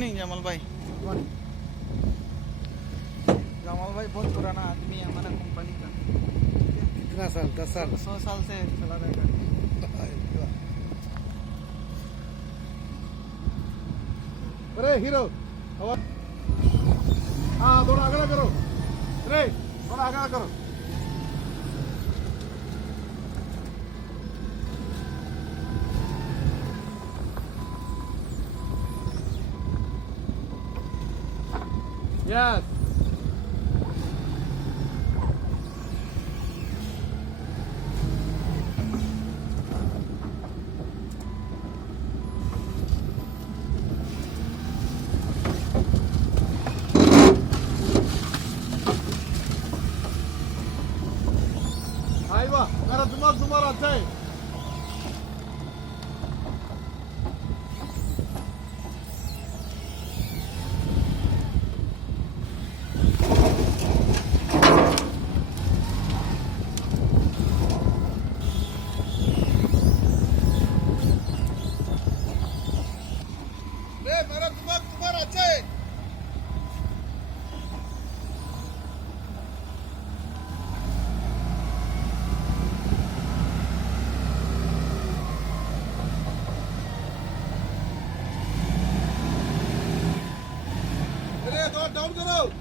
मॉर्निंग जमाल भाई। जमाल भाई बहुत पुराना आदमी है हमारा कंपनी का। कितना साल? 10 साल? 100 साल से चला रहेगा। अरे हीरो हाँ थोड़ा अगला करो। अरे थोड़ा अगला करो। यस वाह मेरा दिमाग तुम्हारा अच्छा है। मेरा दिमाग तुम्हारा अच्छा है। डाउन करो।